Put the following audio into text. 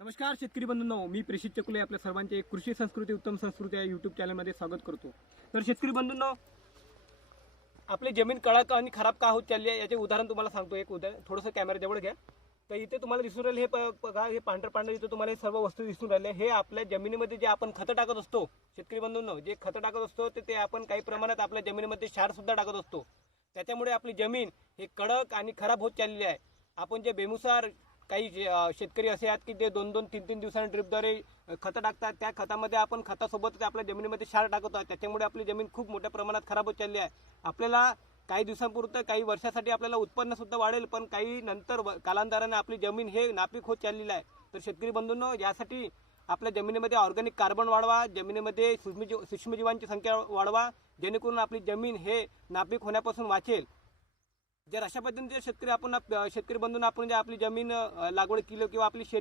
नमस्कार शेतकरी बंधूंनो, मी प्रेषित चकुले आपल्या सर्वांचे कृषी संस्कृती उत्तम संस्कृती या यूट्यूब चॅनलमध्ये स्वागत करतो. तर शेतकरी बंधूंनो, आपली जमीन कडक आणि खराब का होत चालली आहे याचे उदाहरण तुम्हाला सांगतो. एक उदाहरण थोडंसं कॅमेरा जवळ घ्या. तर इथे तुम्हाला दिसून राहिले हे बघा, हे पांढरं इथे तुम्हाला हे सर्व वस्तू दिसून राहिले. हे आपल्या जमिनीमध्ये जे आपण खतं टाकत असतो शेतकरी बंधूंनो, जे खतं टाकत असतो ते आपण काही प्रमाणात आपल्या जमिनीमध्ये क्षार सुद्धा टाकत असतो. त्याच्यामुळे आपली जमीन हे कडक आणि खराब होत चाललेली आहे. आपण जे बेमुसार काही शेतकरी असे आहेत की ते 2-2, 3-3 दिवसांनी ड्रिपद्वारे खतं टाकतात. त्या खतामध्ये आपण खतासोबत आपल्या जमिनीमध्ये क्षार टाकतो. त्याच्यामुळे आपली जमीन खूप मोठ्या प्रमाणात खराब होत चालली आहे. आपल्याला काही दिवसांपुरतं काही वर्षासाठी आपल्याला उत्पन्न सुद्धा वाढेल, पण काही नंतर कालांतराने आपली जमीन हे नापीक होत चाललेली आहे. तर शेतकरी बंधूंनो, यासाठी आपल्या जमिनीमध्ये ऑर्गॅनिक कार्बन वाढवा, जमिनीमध्ये सूक्ष्मजीवांची संख्या वाढवा, जेणेकरून आपली जमीन हे नापीक होण्यापासून वाचेल. जर अशा पद्धतीने शेतकरी बंधूंना आपण जे आपली जमीन लागवड केली किंवा आपली शेती